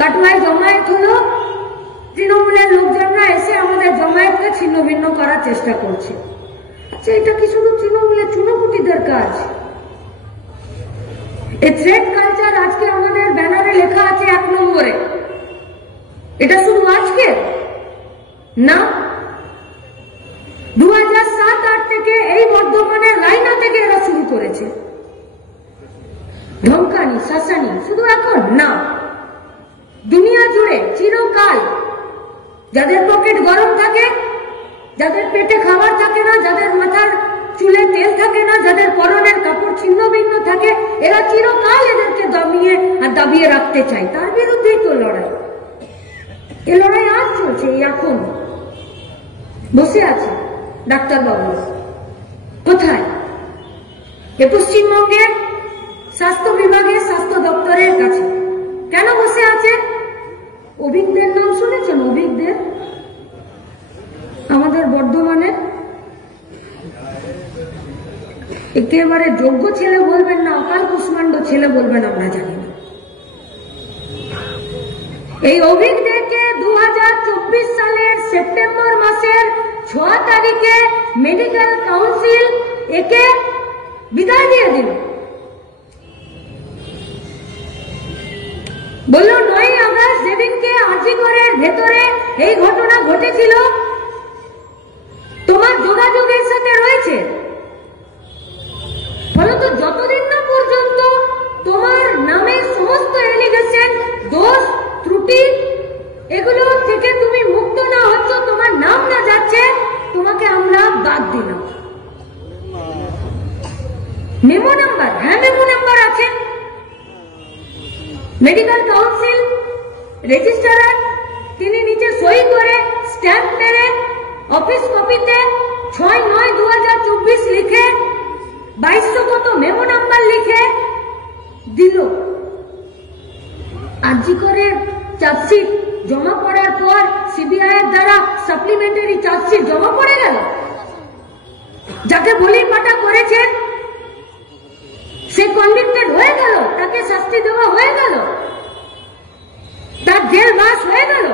কাটোয়ায় জমায়েত হলো, তৃণমূলের লোকজনরা এসে আমাদের জমায়েতকে ছিন্ন ভিন্ন করার চেষ্টা করছে। আচ্ছা, এটা কি শুধু তৃণমূলের চুনোপুটিদের কাজ? এই থ্রেড কালচার আজকে আমাদের ব্যানারে লেখা আছে 1 নম্বরে, এটা শুধু আজকে না, 2007-08 থেকে এই বর্ধমানের লাইনা থেকে এরা শুরু করেছে ধমকানি শাসানি। শুধু এখন না, দুনিয়া জুড়ে চিরকাল যাদের পকেট গরম থাকে, যাদের পেটে খাবার থাকে না, যাদের মাথার চুলে তেল থাকে না, যাদের পরনের কাপড় ছিন্ন ভিন্ন থাকে, এরা চিরকাল এদেরকে দমিয়ে আর দাবিয়ে রাখতে চায়। তার বিরুদ্ধেই তো লড়াই। এ লড়াই আজ চলছে। এখন বসে আছে ডাক্তারবাবু কোথায়? এ পশ্চিমবঙ্গের স্বাস্থ্য বিভাগের স্বাস্থ্য দপ্তরের কাছে। কেন বসে আছে? অভিজ্ঞদের নাম শুনেছেন? অভিজ্ঞদের আমাদের বর্ধমানে একেবারে যোগ্য ছেলে বলবেন না, অকাল কুষ্মাণ্ড ছেলে বলবেন, আমরা জানি না। এই অভিজ্ঞদেরকে 2024 সালের সেপ্টেম্বর মাসের 6 তারিখে মেডিকেল কাউন্সিল একে বিদায় দিয়ে দিল। বলল 9 আগস্ট যেদিনকে আরজিকরের ভেতরে এই ঘটনা ঘটেছিল, তোমার যোগাযোগের সাথে রয়েছে। ফলত যতদিন না পর্যন্ত তোমার নামের সমস্ত এলিগেশন, দোষ, ত্রুটি এগুলো থেকে তুমি মুক্ত না হচ্ছ, তোমার নাম না যাচ্ছে, তোমাকে আমরা বাদ দিলাম। মেমো নাম্বার, হ্যাঁ মেমো নাম্বার আছে। মেডিকেল কাউন্সিল রেজিস্ট্রার তিনি নিচে সই করে স্ট্যাম্প মেরে অফিস কপিতে 6/9/2024 লিখে 2200 কত মেমো নাম্বার লিখে দিল। আরজিকরের চার্জশিট জমা পড়ার পর সিবিআই এর দ্বারা সাপ্লিমেন্টারি চার্জশিট জমা পড়ে গেল। যাকে বলির পাটা করেছেন সে কনভিক্টেড হয়ে গেল, তাকে শাস্তি দেওয়া হয়ে গেল, তার জেল মাস হয়ে গেল।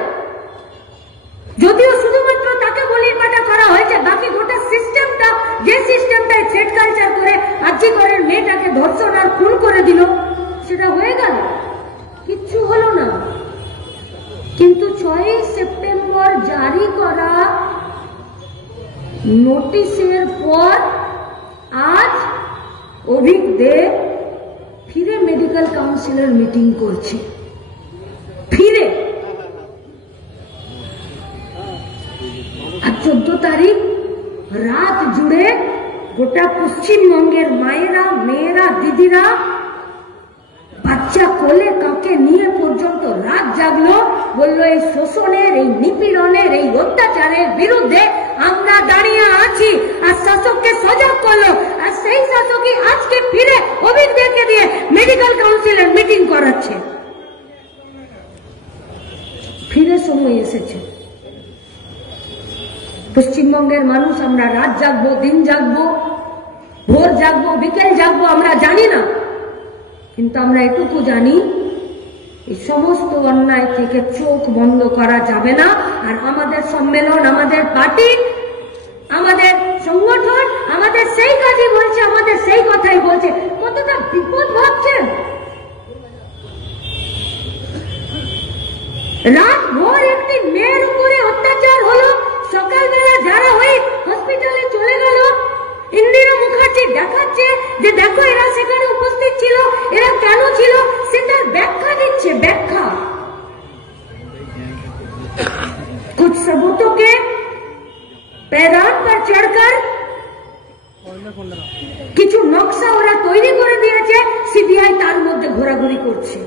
যদিও শুধুমাত্র তাকে বলির পাটা করা হয়েছে, বাকি গোটা সিস্টেমটা, যে সিস্টেমটায় থ্রেড কালচার করে আরজিকরের মেয়েটাকে ধর্ষণ আর খুন করে দিল, সেটা হয়ে গেল, কিচ্ছু হলো না। কিন্তু 6 সেপ্টেম্বর জারি করা নোটিশের পর আজ অভিজ্ঞ ফিরে মেডিকেল কাউন্সিলের মিটিং করছে। ফিরে আর 14 তারিখ রাত জুড়ে গোটা পশ্চিমবঙ্গের মায়েরা, মেয়েরা, দিদিরা বাচ্চা কোলে কাউকে নিয়ে পর্যন্ত রাত জাগলো, বললো এই শোষণের, এই নিপীড়নের, এই অত্যাচারের বিরুদ্ধে আমরা দাঁড়িয়ে আছি। আর শাসককে সজাগ করলো, আর সেই শাসকই আজকে ফিরে অভিজ্ঞদেরকে দিয়ে মেডিকেল কাউন্সিলের মিটিং করাচ্ছে। ফিরে সময় এসেছে। পশ্চিমবঙ্গের মানুষ আমরা রাত জাগবো, দিন জাগবো, ভোর জাগবো, বিকেল জাগবো, আমরা জানি না, কিন্তু আমরা এটুকু জানি এই সমস্ত অন্যায় থেকে চোখ বন্ধ করা যাবে না। আর আমাদের সম্মেলন, আমাদের পার্টি, আমাদের সংগঠন আমাদের সেই কাজই বলছে, আমাদের সেই কথাই বলছে। কতটা বিপদ ভাবছেন? রাত ভোর একটি মেয়ের উপরে অত্যাচার হলো, সকালবেলা যারা হয়ে হসপিটালে চলে গেল, ইন্দিরা মুখার্জি দেখাচ্ছে যে দেখো এরা সেখানে উপস্থিত ছিল, এরা কেন ছিল, সেটার ব্যাখ্যা দিচ্ছে। ব্যাখ্যা कुछ सबूतों के पैरान पर चढ़कर কিছু নকশা ওরা তৈরি করে দিয়েছে, সিবিআই তার মধ্যে ঘোরাঘুরি করছে।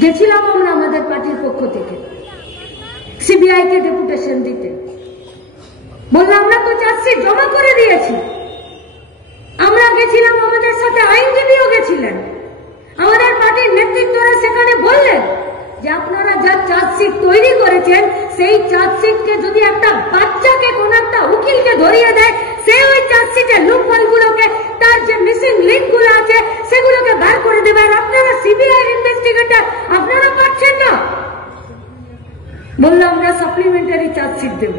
গেছিলাম আমরা আমাদের পার্টির পক্ষ থেকে সিবিআই কে ডেপুটেশন দিতে, বললাম আমরা তো চার্জশিট জমা করে দিয়েছি। আমরা গেছিলাম, আমাদের সাথে আইনজীবীও গেছিলেন, আমাদের পার্টির নেতৃত্বরা সেখানে বললেন যে আপনারা যা চার্জশিট তৈরি করেছেন, সেই চার্জশিটকে যদি একটা বাচ্চাকে কোন একটা উকিলকে ধরিয়ে দেয়, সে ওই চার্জশিটের লুপহোলগুলোকে, তার যে মিসিং লিঙ্কগুলো আছে সেগুলোকে বার করে দেবে। আর আপনারা সিবিআই ইনভেস্টিগেটর, আপনারা পাচ্ছেন বললো আমরা সাপ্লিমেন্টারি চার্জশিট দেব।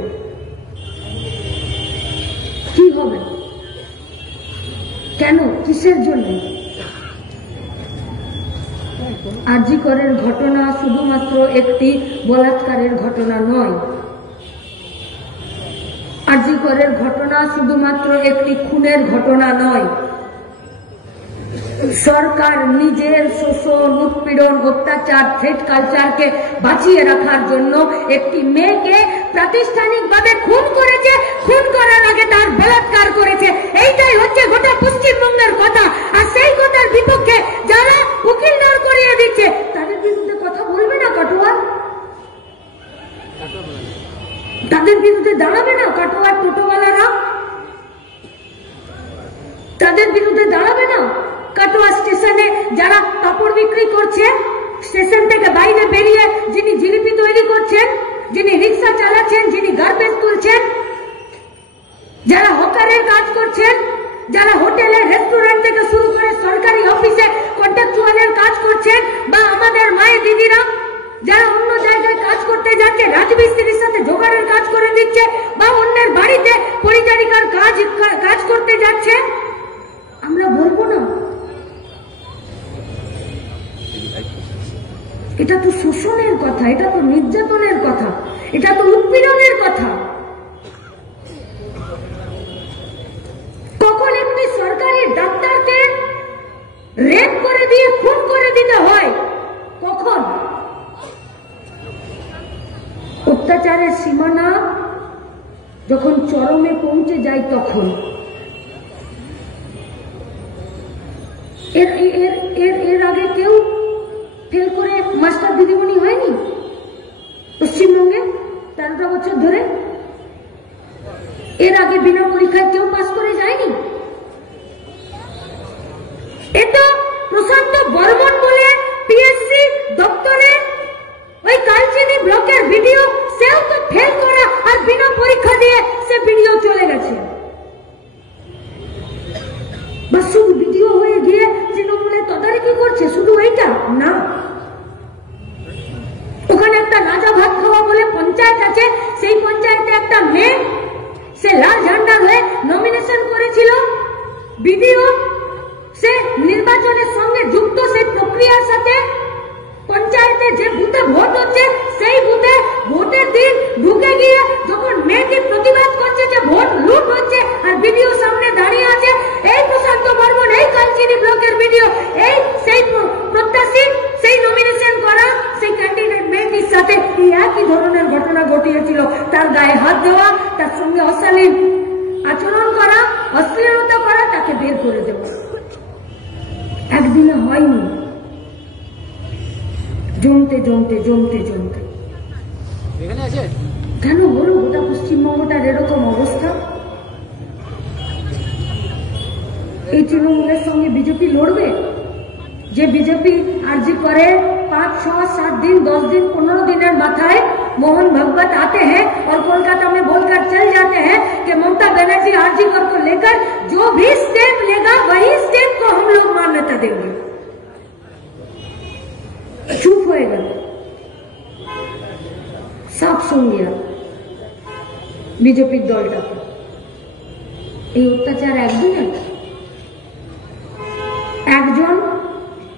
কি হবে? কেন? কিসের জন্য? আরজি করের ঘটনা শুধুমাত্র একটি বলাৎকারের ঘটনা নয়। আরজি করের ঘটনা শুধুমাত্র একটি খুনের ঘটনা নয়। সরকার নিজের শোষণ, উৎপীড়ন, অত্যাচার, থ্রেট কালচারকে বাঁচিয়ে রাখার জন্য একটি মেয়েকে প্রাতিষ্ঠানিকভাবে খুন করেছে, খুন করার আগে তার বলাৎকার করেছে। এইটাই হচ্ছে গোটা পশ্চিমবঙ্গের কথা। আর সেই কথার বিপক্ষে যারা উকিল দাঁড় করিয়ে দিচ্ছে তাদের বিরুদ্ধে কথা বলবে না কাটোয়া? তাদের বিরুদ্ধে দাঁড়াবে না কাটোয়ার টোটোওয়ালারা? তাদের বিরুদ্ধে দাঁড়াবে না? কাটোয়া স্টেশনে যারা কাপড় বিক্রি করছে, স্টেশন থেকে বাইরে বেরিয়ে যিনি জিলিপি তৈরি করছেন, যিনি রিক্সা চালাচ্ছেন, যিনি গার্বেজ তুলছেন, যারা হকারের কাজ করছেন, যারা হোটেলে, রেস্টুরেন্ট থেকে শুরু করে সরকারি অফিসে কন্ট্রাকচুয়ালের কাজ করছেন, বা আমাদের মায়ের দিদিরা যারা অন্য জায়গায় কাজ করতে যাচ্ছে, রাজমিস্ত্রির সাথে জোগাড়ের কাজ করে দিচ্ছে, বা অন্যের বাড়িতে পরিচারিকার কাজ করতে যাচ্ছে, আমরা বলবো না? এটা তো শোষণের কথা, এটা তো নির্যাতনের কথা, এটা তো উৎপীড়নের কথা। কখন একটি সরকারি ডাক্তারকে রেপ করে দিয়ে খুন করে দিতে হয়? কখন? অত্যাচারের সীমানা যখন চরমে পৌঁছে যায় তখন। এর আগে কেউ ফেল করে মাস্টার দিদিমণি হয়নি পশ্চিমবঙ্গে 13টা বছর ধরে? এর আগে বিনা পরীক্ষায় কেউ পাস করে যায়নি? এটা প্রশান্ত বর্মন বলে পিএসসি দপ্তরে ওই কালচিনি ব্লকের ভিডিও, সেও তো ফেল করা আর বিনা পরীক্ষা দিয়ে সে ভিডিও চলে গেছে। বাস শুধু ভিডিও হয়ে গিয়ে তৃণমূলের তদারকি করছে, শুধু এইটা না। ওখানে একটা রাজা ভাত খাওয়া বলে পঞ্চায়েত আছে, সেই পঞ্চায়েতে একটা মেয়ে সে লাল ঝান্ডার হয়ে নমিনেশন করেছিল। বিডিও সে নির্বাচনের সঙ্গে যুক্ত, সেই প্রক্রিয়ার সাথে। পঞ্চায়েতে যে বুথে ভোট হচ্ছে সেই বুথে ভোটের দিন ঢুকে গিয়ে যখন মেয়েটি প্রতিবাদ করছে যে ভোট লুট হচ্ছে, আর ভিডিও সামনে দাঁড়িয়ে আছে এই প্রশান্ত বর্মন, এই কালচিনি ব্লকের ভিডিও, এই সেই প্রত্যাশী, সেই নমিনেশন করা সেই ক্যান্ডিডেট মেয়েটির সাথে একই ধরনের ঘটনা ঘটিয়েছিল। তার গায়ে হাত দেওয়া, তার সঙ্গে অশালীন আচরণ করা, অশ্লীলতা করা, তাকে বের করে দেওয়া। একদিনে হয়নি, জমতে জমতে জমতে জমতে কেন হলো গোটা পশ্চিমবঙ্গটার এরকম অবস্থা? এই তৃণমূলের সঙ্গে বিজেপি লড়বে? যে বিজেপি आरजी করে 5, 6, 7 दिन, 10 दिन, 15 दिनों माथाए मोहन भगवत आते हैं और कोलकाता में बोलकर चल जाते हैं कि ममता बनर्जी आरजी कर को लेकर जो भी स्टेप लेगा वही स्टेप को हम लोग मान्यता देंगे। चुप हो गए, सब सुन गया बीजेपी दलटा। এই অত্যাচার একদিনে একজন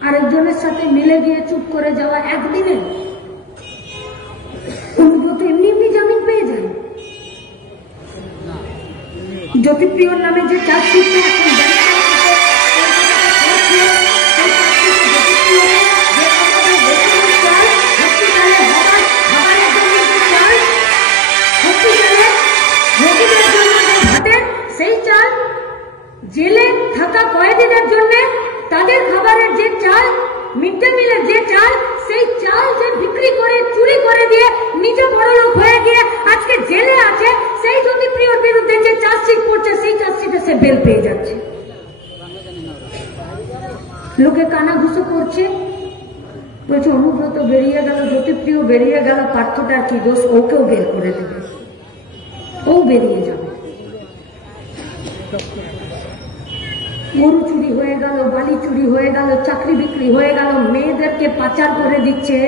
আরেকজনের সাথে মিলে গিয়ে চুপ করে যাওয়া একদিনে? অনুব্রত এমনি এমনি জামিন পেয়ে যায়? জ্যোতিপ্রিয়র নামে যে চার্জশিটটা এখন সেই চাল জেলে থাকা কয়েদিদের জন্য তাদের খাবারের যে চাল, মিড ডে মিলের যে চাল, সেই চাল যে বিক্রি করে চুরি করে দিয়ে নিজে বড়লোক হয়ে গিয়ে আজকে জেলে আছে, সেই জ্যোতিপ্রিয়র বিরুদ্ধে যে চার্জশিট পড়ছে সেই চার্জশিটে সে বেল পেয়ে যাচ্ছে। লোকে কানাঘুষো করছে, বলছে অনুব্রত বেরিয়ে গেল, জ্যোতিপ্রিয় বেরিয়ে গেল, পার্থটার কি দোষ, ওকেও বের করে দেবে, ও বেরিয়ে যাবে। গরু চুরি হয়ে গেল, বালি চুরি হয়ে গেল, চাকরি বিক্রি হয়ে গেল, মেয়েদেরকে পাচার করে দিচ্ছে,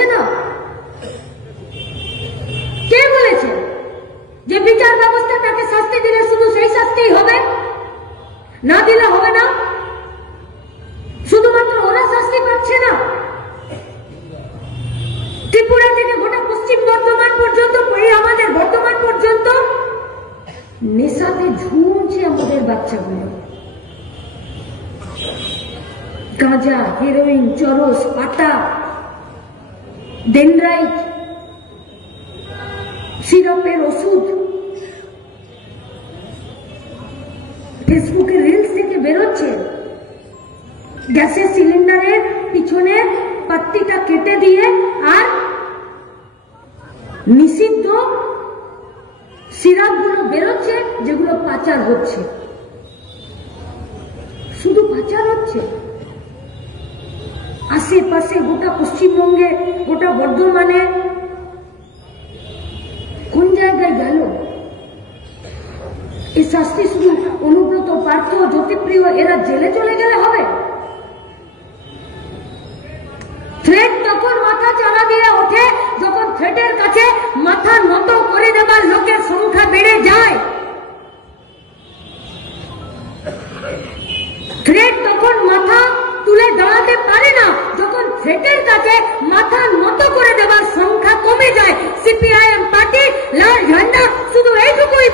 হচ্ছে না? কে বলেছে যে বিচার ব্যবস্থা তাকে শাস্তি দিলে শুধু সেই শাস্তিই হবে, না দিলে হবে না? শুধুমাত্র ওরা শাস্তি পাচ্ছে না, ত্রিপুরা থেকে গোটা পশ্চিম বর্ধমান পর্যন্ত, আমাদের বর্ধমান পর্যন্ত নেশাতে ঝুমছে আমাদের বাচ্চাগুলো। গাঁজা, হেরোইন, চরস, পাতা, ডেনড্রাইট, সিরাপের ওষুধ, ফেসবুকে রিলস থেকে বেরোচ্ছে, গ্যাসের সিলিন্ডারের পিছনের পাত্তিটা কেটে দিয়ে আর নিষিদ্ধ সিরাপগুলো বেরোচ্ছে, যেগুলো পাচার হচ্ছে, শুধু পাচার হচ্ছে। আশেপাশে গোটা পশ্চিমবঙ্গে, গোটা বর্ধমানে কোন জায়গায় গেল এই শাস্তি? শুধু অনুব্রত, পার্থ, জ্যোতিপ্রিয় এরা জেলে চলে গেলে হবে? থ্রেট তখন মাথা চালা দিয়ে ওঠে যখন থ্রেটের কাছে মাথা নত করে দেবার লোকের সংখ্যা বেড়ে যায়। থ্রেট তখন মাথা তুলে দাঁড়াতে পারে না যখন থ্রেটের কাছে মাথা নত করে দেবার সংখ্যা কমে যায়। সিপিআইএম পার্টি লাল ঝান্ডা শুধু এইটুকুই